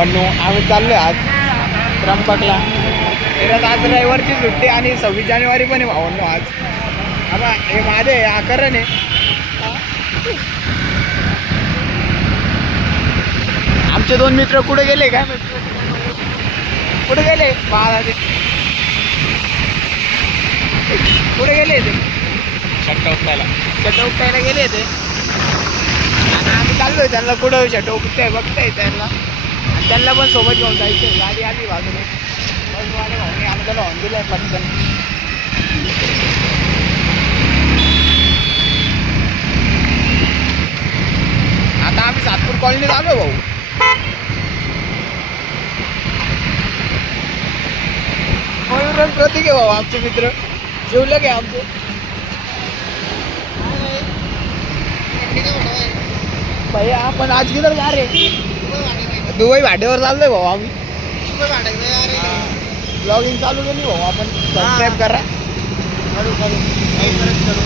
भावांनो आम्ही चाललोय आज त्र्यंबकला. त्याच्यात आज रविवारची सुट्टी आणि 26 जानेवारी पण आहे भावांनो आज. आता हे माझे आकरण आहे. आमचे 2 मित्र कुठे गेले काय कुठे गेले महाराज कुठे गेले ते शट्टा उपटायला गेले ते. आणि आम्ही चाललोय त्यांना कुठं शट्टा उपटताय बघताय त्यांना. आणि त्यांना पण सोबत घेऊन जायचं. गाडी आली बाजूने बसवाले भाऊने आमच्याला हॉर्न दिलाय पटकन. आता आम्ही सातपूर कॉलनीत आलो भाऊ. मयूरन प्रतीक आहे भाऊ आमचे मित्र. जेवलं घ्या आमचे भैया. आपण आज किधर जा रे? दुबई भाडेवर चाललोय भाऊ आम्ही. ब्लॉगिंग चालू केली भाऊ आपण. सबस्क्राईब करा. करू